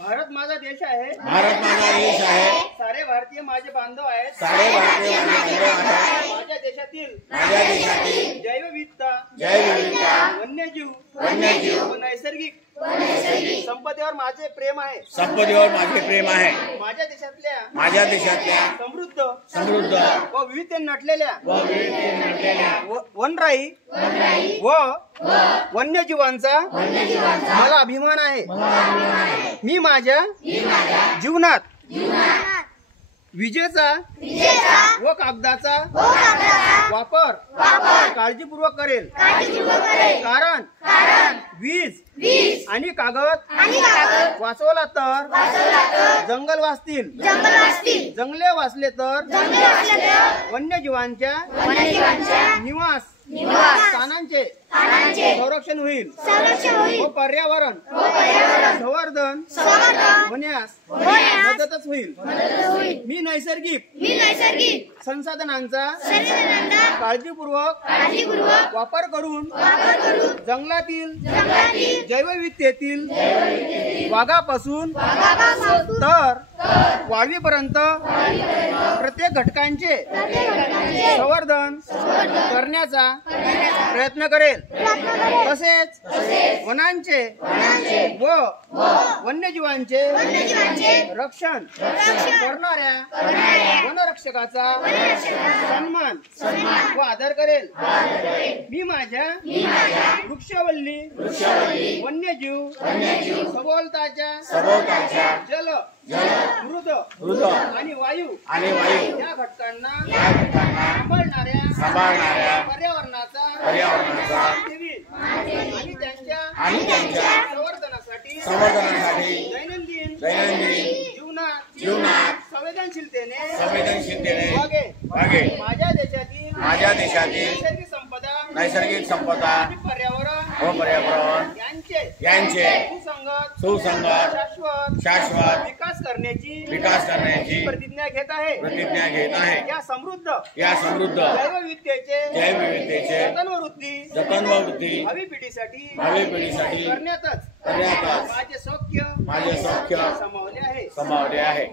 भारत माझा देश आहे, भारत माझा देश आहे, सारे भारतीय माझे बांधव आहेत, सारे भारतीय माझे बांधव आहेत, माझ्या देशातील जैवविविधता, वन्यजीव वन्यजीव व नैसर्गिक संपदेवर माझे प्रेम आहे, संपदेवर माझे प्रेम आहे, माझ्या देशातल्या समृद्ध व विविधतेने नटलेल्या वनराई व वन्यजीवांचा मला अभिमान आहे। मी माझ्या जीवनात विजेचा व कागदाचा वापर काळजीपूर्वक करेल, कारण वीज आणि कागद वाचवला तर जंगल वाचतील, जंगले वाचले तर वन्यजीवांच्या निवास स्थानांचे संरक्षण होईल व पर्यावरण संवर्धन होण्यास मदतच होईल। मी नैसर्गिक संसाधनांचा काळजीपूर्वक वापर करून जंगलातील जैवविविधतेतील वाघापासून तर वाळवीपर्यंत प्रत्येक घटकांचे संवर्धन करण्याचा प्रयत्न करेल। तसेच वनांचे व वन्यजीवांचे रक्षण करणाऱ्या वनरक्षकाचा सन्मान व आदर करेल। मी माझ्या वृक्षवल्ली वन्यजीव सभोवताच्या जल मृद आणि वायू या घटकांना सांभाळणाऱ्या पर्यावरणाचा आणि त्यांच्या संवर्धनासाठी दैनंदिन जीवनात संवेदनशीलतेने वागे। माझ्या देशातील नैसर्गिक संपदा व पर्यावरण यांचे सुसंगत शाश्वत विकास करण्याची प्रतिज्ञा घेत आहे। या समृद्ध जैवविविधतेचे जतन व वृद्धी भावी पिढीसाठी करण्यातच माझे सौख्य समावले आहे।